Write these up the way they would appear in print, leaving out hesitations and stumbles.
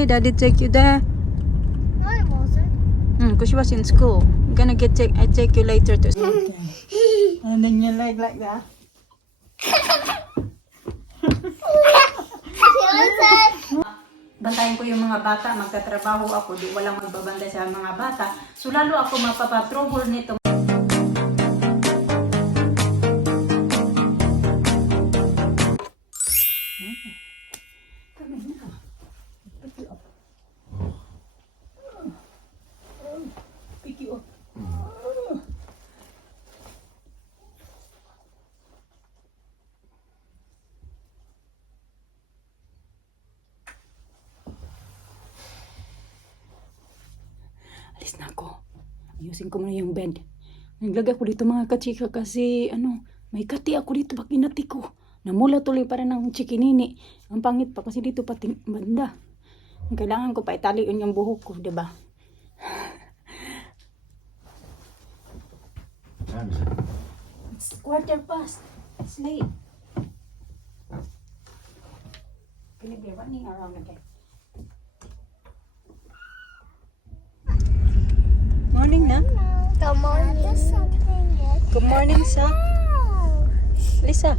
Yesterday, Daddy take you there. No, it wasn't. Because she was in school. I'm gonna I take you later to school. And then you like that. Bantayan ko yung mga bata, magtatrabaho ako, di walang magbabantay sa mga bata. So lalo ako mapapatrouble nito. Pick you up. Alis na ako. Ayusin ko muna yung bed. Naglagay ko dito mga kachika kasi may kati ako dito pag inati ko. Namula tuloy para ng chikinini. Ang pangit pa kasi dito pati banda. Kailangan ko pa italiin yung buhok ko, diba? It's 1:15. It's late. Can you be running around again? Morning na. Good morning. Good morning, Sa. Lisa.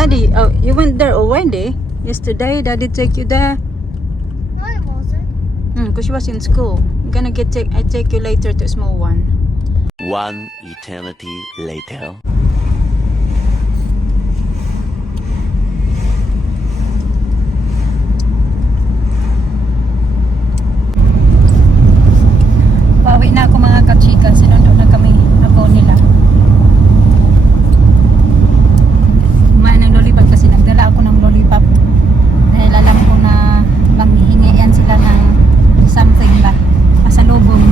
Daddy, you went there already? Yesterday, Daddy take you there? No, it wasn't. Because she was in school. I'm gonna I take you later to a small one. One eternity later. Pauwi na ako mga kachika. Sinundo na kami. Ako nila. Kumain ng lollipop kasi nagdala ako ng lollipop. Dahil alam ko na manghihingian sila ng something ba. Pasalubong.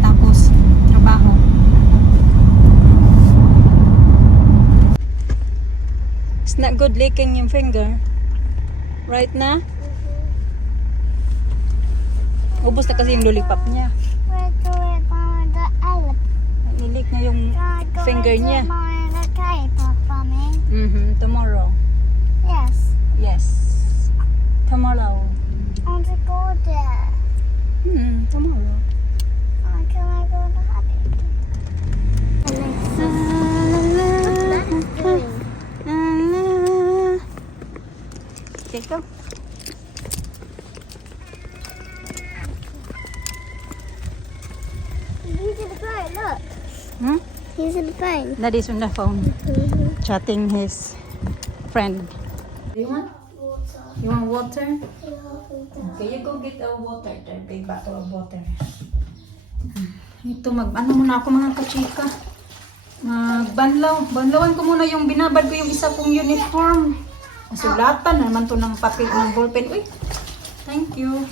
Tapos trabaho. It's not good licking your finger. Right na? Ubus na kasi yung lollipop niya. We're going on the elephant. Nilik na yung finger niya. Tomorrow. Yes. Yes. Tomorrow. I want to go there. Tomorrow. Can I go to Happy? What's that doing? Okay, go. He's in the phone, look. Hmm? He's in the phone. Daddy's on the phone. Chatting his friend. Do you want? Water. You want water? Water. Okay, you go get a water. The big bottle of water. Ito, ano muna ako mga kachika. Banlawan ko muna yung binabad ko yung isa kong uniform. Sulatan naman to ng papel ng ballpen. Uy, thank you.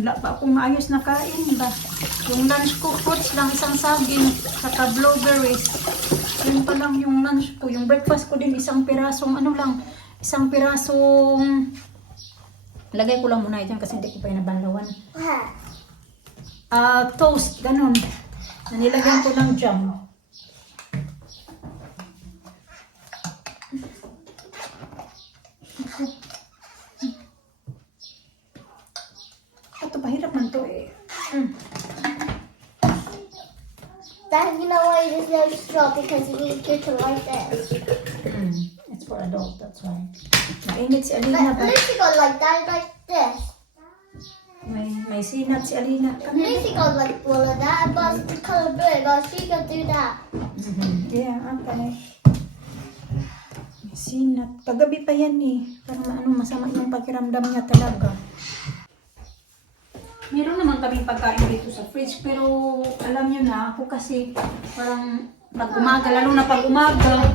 Wala pa akong maayos na kain ba. Yung lunch ko, fruits lang, isang saging, saka blueberries. Yun pa lang yung lunch ko. Yung breakfast ko din, isang pirasong, lagay ko lang muna dyan kasi hindi ko pa yung nabanlawan. Toast, ganun. Nilagyan ko ng jam. Ito, pahirap man to eh. Dad, you know why there's no straw? Because you need to do it like this. It's for adult, that's why. Mainit si Alina But ba? Lucy got like that, like this. May sinat si Alina. Lucy got like all of that, but it's color blue, but she can do that. Yeah, okay. May sinat. Kagabi pa yan eh. Parang masama yung pakiramdam niya talaga. Meron naman kaming pagkain dito sa fridge, pero alam nyo na, ako kasi parang pag umaga, lalo na pag umaga,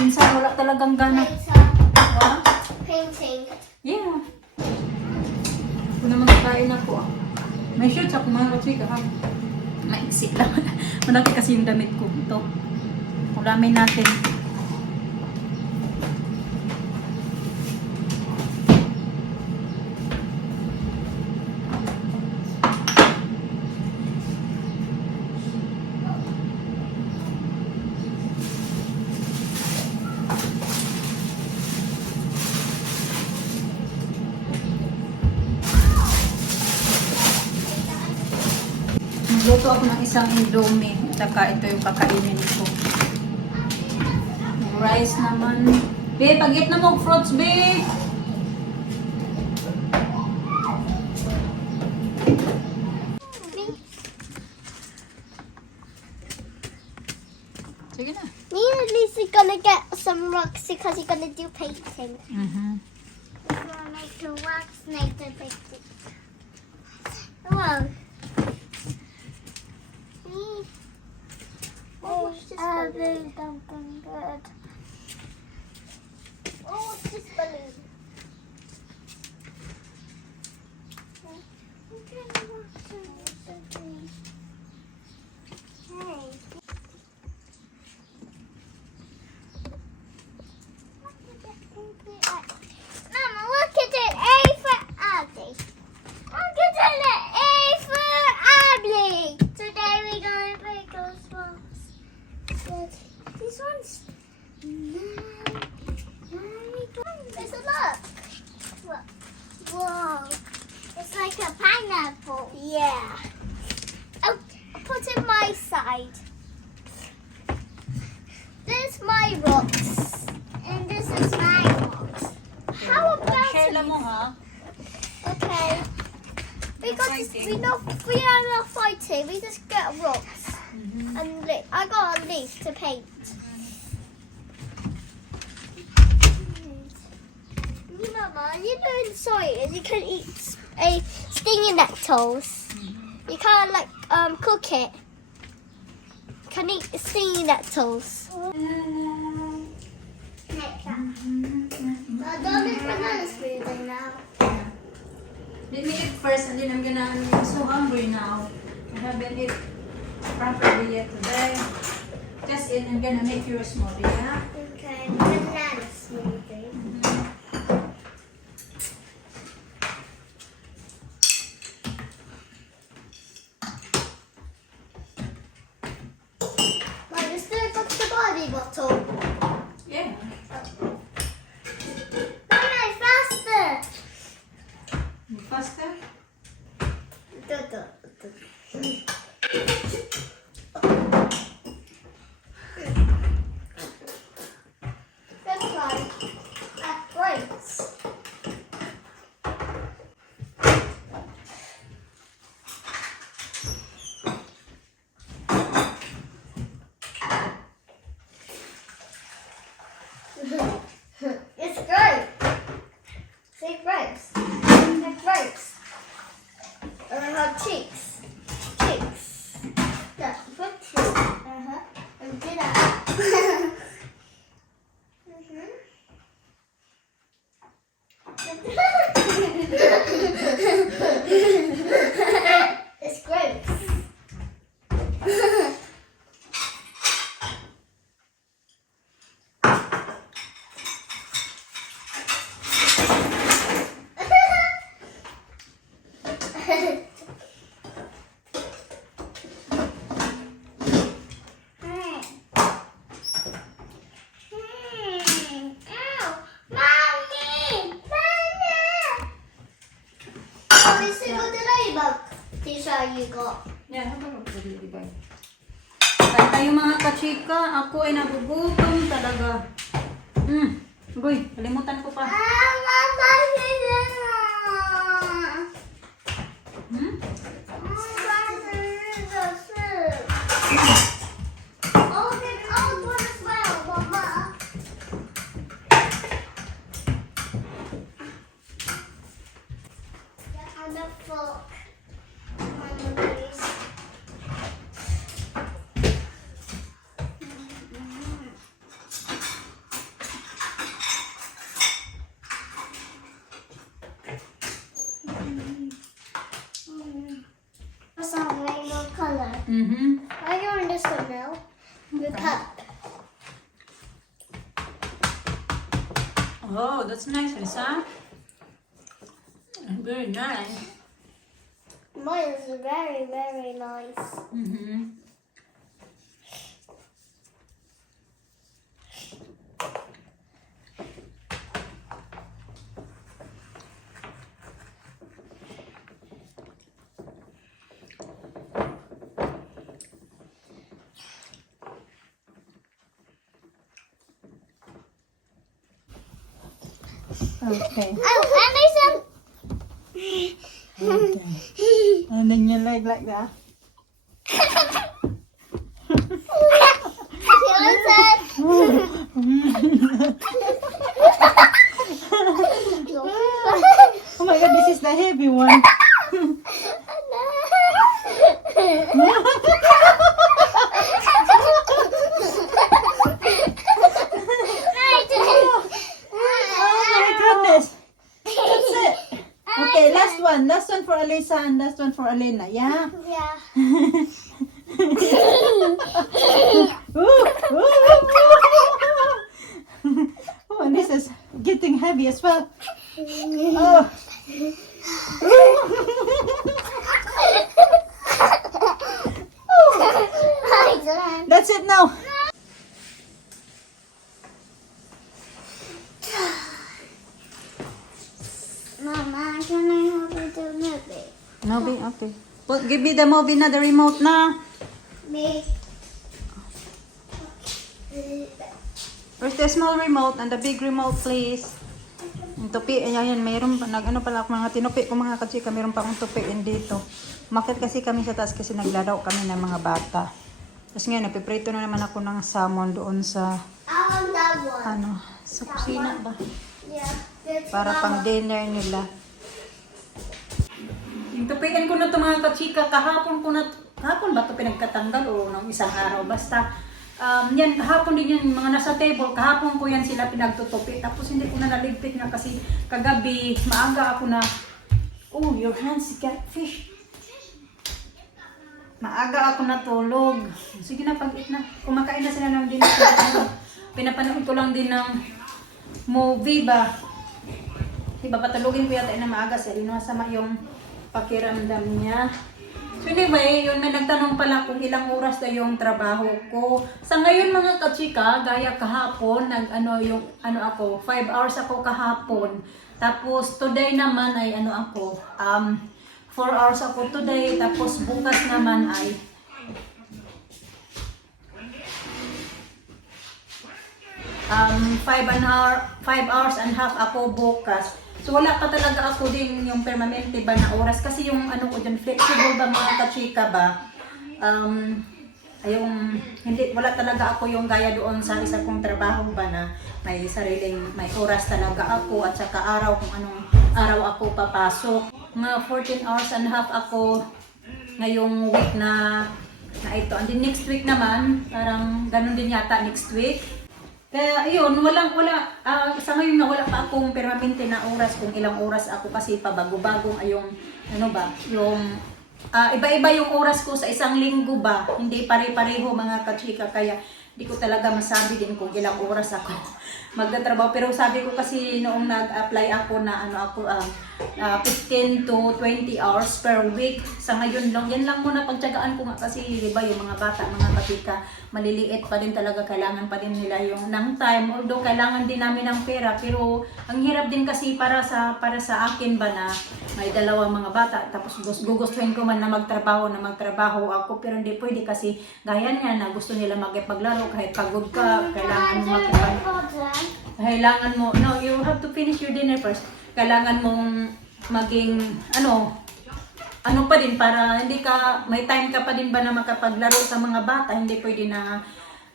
minsan wala talagang gana. Diba? Painting. Yeah. Kung na magkain ako. May shorts ako mga kachika ha. Maiksi lang. Malaki kasi yung damit ko. Ito. Ulamin natin. Magluto ako ng isang indomie. Saka ito yung kakainin ko. Rice naman. Be, pag-eat na mo fruits, be! Sige na. Me and Lucy's gonna get some rocks because he's gonna do painting. Mhm. We're gonna make the rocks make the painting. Wow. Something good. Oh, what's this balloon? Hey. Mama, look at it. A for Abby. Look at it. A for Abby. Today we're going to make those ones. Good. These ones. There's a look. Look. Whoa. It's like a pineapple. Yeah. Oh, put it my side. This is my rocks. And this is my rocks. How about Share it? na mo, ha? Okay. We are not fighting. We just get rocks and I got a leaf to paint. Mama, you know inside you can eat a stinging nettles. You can't like cook it. Can eat stinging nettles. Don't make banana smoothie now. Let me eat first and then I'm so hungry now. I haven't eaten properly yet today. Just eat, I'm gonna make you a smoothie, yeah? Okay, banana smoothie. Like, you still got the body bottle. Yeah. Mama, faster! Faster? That's right. That breaks. It's great. See, it breaks. It breaks. And I have cheeks. Cheeks. That's good cheeks. And do that. It's great. You got. Yeah, how about the diba? Kaya tayo mga kachika, ako ay nagugutom talaga. Uy, kalimutan ko pa. And a fork. Please. That's a rainbow color. Are you on this one now? The cup. Oh, that's nice, Lisa. Very nice. Mine is very, very nice. Okay. Oh, and there's some. Okay. And then your leg like that. Oh my god, this is the heavy one. Oh my goodness. That's it. Okay, last one. Last one for Alisa and last one for Alena. Yeah? Yeah. Ooh, ooh, ooh. Oh, and this is getting heavy as well. Oh. That's it now. Mama, can I help you do movie? Movie, okay. Well, give me the movie na, the remote na. Me. Where's the small remote and the big remote, please? Yung tupi, ayan, mayroon pa, nag-ano pala ako mga tinupi ko mga kachika, mayroon pa akong tupiin dito. Umakit kasi kami sa taas kasi naglaro kami ng mga bata. Tapos ngayon, napiprito na naman ako ng salmon doon sa, I want that one. ano, sa kusina ba? Yeah. That's Para pang dinner nila. Yung tupiin ko na ito mga kachika, kahapon ba ito pinagkatanggal o ng isang araw? Basta, yan, kahapon din yan, mga nasa table, kahapon ko yan sila pinagtutupi. Tapos hindi ko na naligpit nga kasi kagabi, maaga ako na, oh, your hands got fish. Maaga ako natulog. Sige na, pag-eat na. Kumakain na sila ng dinner. Pinapanood ko lang din ng movie ba. Diba, patulogin ko yata na maaga siya. Masama yung pakiramdam niya. So anyway, yun, may nagtanong pala kung ilang oras na yung trabaho ko. Sa ngayon mga kachika, gaya kahapon, ako, 5 hours ako kahapon. Tapos today naman ay 4 hours ako today. Tapos bukas naman ay 5 hours and half ako bukas. So wala pa talaga ako din yung permanente ba na oras kasi yung ko dyan, flexible ba mga kachika ba, wala talaga ako yung gaya doon sa isa kong trabaho ba na may oras talaga ako at saka araw kung anong araw ako papasok. Mga 14 hours and half ako ngayong week na ito. And then next week naman, parang ganun din yata next week. Kaya ayun, sa ngayon na wala pa akong permanente na oras kung ilang oras ako kasi pabago-bagong iba-iba yung oras ko sa isang linggo ba. Hindi pare-pareho mga kachika, kaya di ko talaga masabi din kung ilang oras ako magtatrabaho. Pero sabi ko kasi noong nag-apply ako na 15 to 20 hours per week. Sa ngayon lang, yan lang muna pagtyagaan ko nga kasi diba yung mga bata, mga kachika, maliliit pa din talaga, kailangan pa din nila yung ng time. Although kailangan din namin ng pera, pero ang hirap din kasi para sa akin ba na may dalawang mga bata, tapos gugustuhin ko man na magtrabaho ako, pero hindi pwede kasi gaya niya na gusto nila maglaro kahit pagod ka, kailangan mo, no, you have to finish your dinner first. Kailangan mong maging pa din para hindi ka, may time ka pa din ba na makapaglaro sa mga bata, hindi pwede na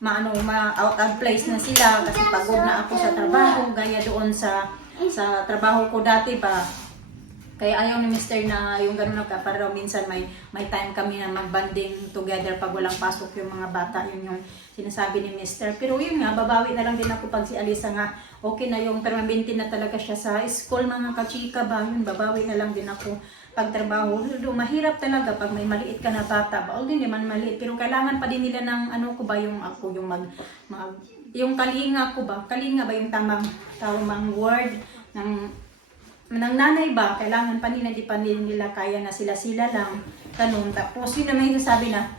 out of place na sila kasi pagod na ako sa trabaho, gaya doon sa trabaho ko dati ba. Kaya ayaw ni Mr. na yung gano'n para daw minsan may time kami na mag-banding together pag walang pasok yung mga bata, yun yung sinasabi ni Mr. Pero yun nga, babawi na lang din ako pag si Alisa nga okay na yung permanente na talaga siya sa school mga kachika ba, yun babawi na lang din ako pagtrabaho. Mahirap talaga pag may maliit ka na bata ba, although hindi man maliit, pero kailangan pa din nila ng yung kalinga ko ba, kalinga ba yung tamang word ng nanay ba, kailangan pa nila, di pa nila kaya na sila lang ganun. Tapos yun na may sabi na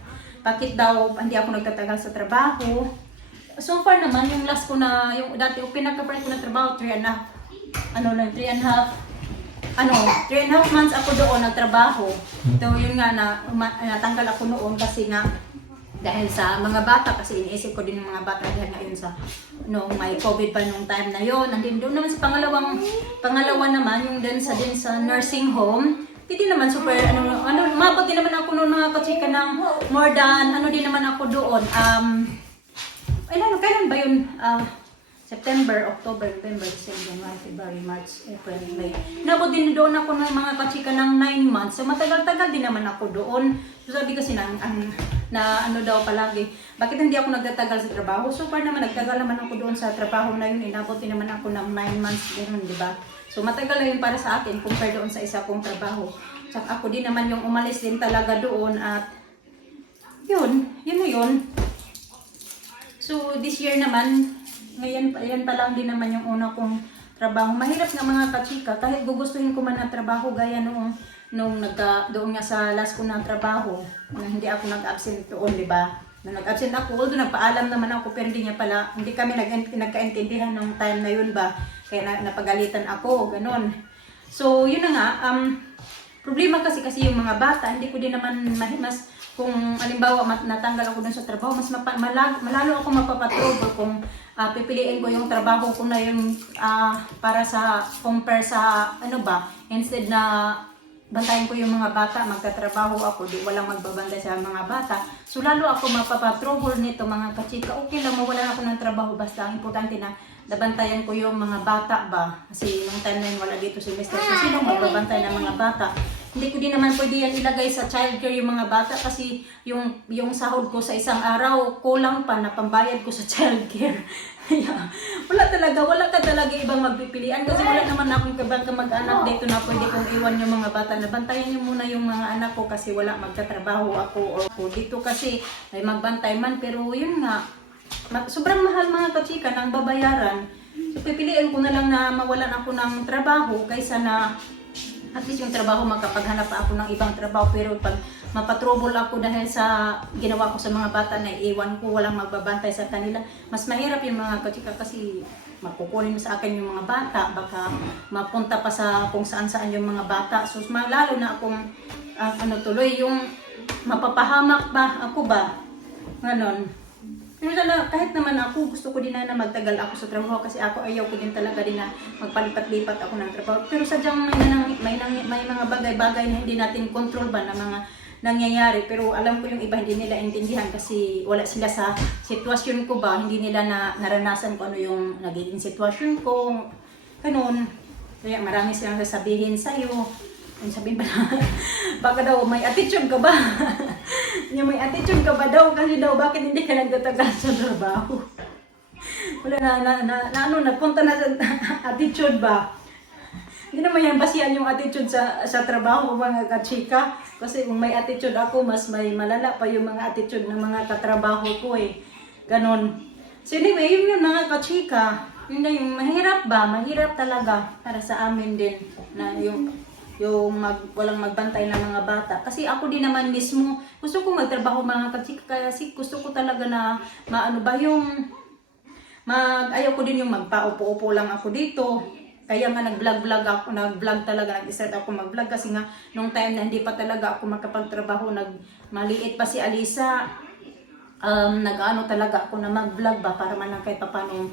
bakit daw hindi ako nagtatagal sa trabaho. So far naman yung last ko na yung dati pinaka-part ko na trabaho 3 and a half months ako doon nagtrabaho. So yun nga natanggal ako noon kasi nga Dahil sa mga bata, kasi iniisip ko din ng mga bata dahil ngayon sa nung may COVID pa nung time na yon. Nandun doon naman sa pangalawa naman yung din sa nursing home. Hindi naman super umabot din naman ako noon mga kachika ng more than din naman ako doon. Kailan ba yun? September, October, November, December, January, February, March, April, May. Nabot din doon ako ng mga kachika ng 9 months. So matagal-tagal din naman ako doon. So sabi kasi na daw palagi, bakit hindi ako nagtatagal sa trabaho? So far naman, nagtagal naman ako doon sa trabaho na yun. Inabot din naman ako ng 9 months din, di ba? So matagal na yun para sa akin compare doon sa isa kong trabaho. Tsaka ako din naman yung umalis din talaga doon at yun na yun. So this year naman, ngayon pa lang din naman yung una kong trabaho. Mahirap nga mga kachika, kahit gugustuhin ko man na trabaho gaya nung doon nga sa last ko na trabaho, nung hindi ako nag-absent doon, di ba? Nung nag-absent ako, although nagpaalam naman ako, pero hindi kami nagkaintindihan ng time na yun ba? Kaya napagalitan ako, ganun. So, yun na nga, problema kasi yung mga bata, hindi ko din naman mas kung halimbawa natanggal ako dun sa trabaho, mas malalo ako mapapatrol kung pipiliin ko yung trabaho ko na yun para sa compare sa instead na bantayan ko yung mga bata, magtatrabaho ako, walang magbabantay sa mga bata. So lalo ako mapapatrol nito mga kachika. Okay lang, mawalan ako ng trabaho, basta ang importante na nabantayan ko yung mga bata ba. Kasi nung time na yun, wala dito si Mr. So sino magbabantay ng mga bata? Hindi ko din naman pwede yan ilagay sa childcare yung mga bata kasi yung sahod ko sa isang araw, kulang pa na pambayad ko sa childcare. wala ka talaga ibang magpipilian kasi wala naman akong kamag-anak dito na pwede kong iwan yung mga bata. Nabantayan niyo muna yung mga anak ko kasi wala magtatrabaho ako o dito kasi may magbantay man, pero yun nga, sobrang mahal mga kachika ng babayaran. So pipiliin ko na lang na mawalan ako ng trabaho kaysa na at least yung trabaho makapaghanap pa ako ng ibang trabaho, pero pag mapatrobol ako dahil sa ginawa ko sa mga bata na iwan ko, walang magbabantay sa kanila, mas mahirap yung mga kachika kasi makukunin sa akin yung mga bata, baka mapunta pa sa kung saan yung mga bata. So lalo na akong tuloy yung mapapahamak ba ako ba, ganon. Pero kahit naman ako, gusto ko din na magtagal ako sa trabaho kasi ako ayaw ko din talaga din na magpalipat-lipat ako ng trabaho. Pero sadyang may mga bagay-bagay na hindi natin control ba na mga nangyayari. Pero alam ko yung iba hindi nila intindihan kasi wala sila sa sitwasyon ko ba. Hindi nila naranasan ko ano yung nagiging sitwasyon ko. Ganun. Kaya marami silang sasabihin sa'yo. Ang sabihin ba na, baka daw may attitude ka ba? Yung may attitude ka ba daw? Kasi daw, bakit hindi ka nagtatagal sa trabaho? Wala napunta na sa attitude ba? Hindi naman yan basihan yung attitude sa trabaho mga kachika. Kasi kung may attitude ako, mas may malala pa yung mga attitude ng mga katrabaho ko eh. Ganon. So anyway, yun mga kachika. Yun na yung mahirap ba? Mahirap talaga para sa amin din na walang magbantay ng mga bata. Kasi ako din naman mismo, gusto ko magtrabaho mga kachika kasi gusto ko talaga na ayaw ko din yung magpaupo-upo lang ako dito. Kaya nga nag-vlog talaga, nag-start ako mag-vlog kasi nga nung time na hindi pa talaga ako makapagtrabaho, maliit pa si Alisa, nag-ano talaga ako na mag-vlog ba para man lang kahit paano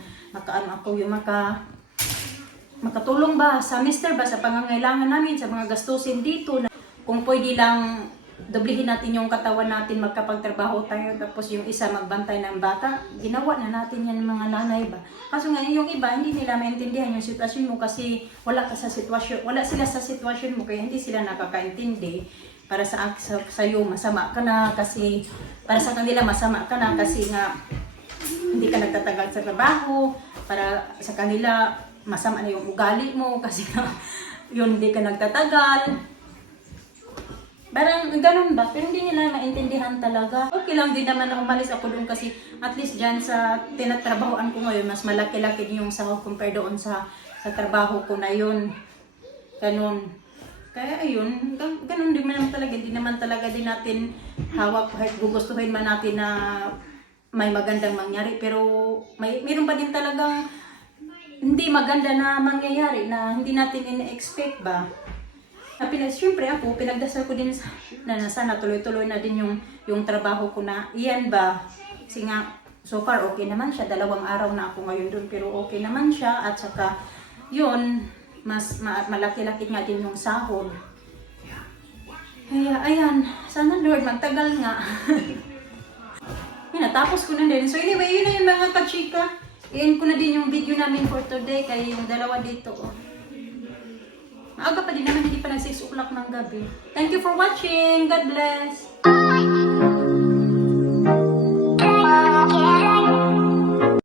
makatulong ba sa mister ba sa pangangailangan namin, sa mga gastusin dito na kung pwede lang doblihin natin yung katawan natin magkapagtrabaho tayo tapos yung isa magbantay ng bata, ginawa na natin yan mga nanay ba. Kaso nga yung iba hindi nila maintindihan yung sitwasyon mo kasi wala sila sa sitwasyon mo kaya hindi sila nakakaintindi. Para sa iyo masama ka na kasi para sa kanila masama ka na kasi nga hindi ka nagtatagal sa trabaho, para sa kanila masama na yung ugali mo kasi yun hindi ka nagtatagal. Parang ganun ba? Pero hindi nila maintindihan talaga. Okay lang din naman na umalis ako doon kasi at least dyan sa tinatrabahoan ko ngayon, mas malaki-laki yung sahod compare doon sa trabaho ko na yun. Ganun. Kaya ayun, ganun din naman talaga. Hindi naman talaga din natin hawak kahit gugustuhin man natin na may magandang mangyari. Pero mayroon pa din talagang hindi maganda na mangyayari na hindi natin ina-expect ba. Siyempre ako, pinagdasal ko din na sana tuloy-tuloy na din yung trabaho ko na iyan ba. Kasi nga, so far okay naman siya. 2 araw na ako ngayon doon pero okay naman siya. At saka, yun, mas malaki-laki nga din yung sahod. Kaya, ayan, sana Lord, magtagal nga. Natapos ko na din. So anyway, yun na yung mga kachika. I-end ko na din yung video namin for today. Kaya yung 2 dito. Maaga pa din naman, hindi pa nag 6 o'clock ng gabi. Thank you for watching. God bless.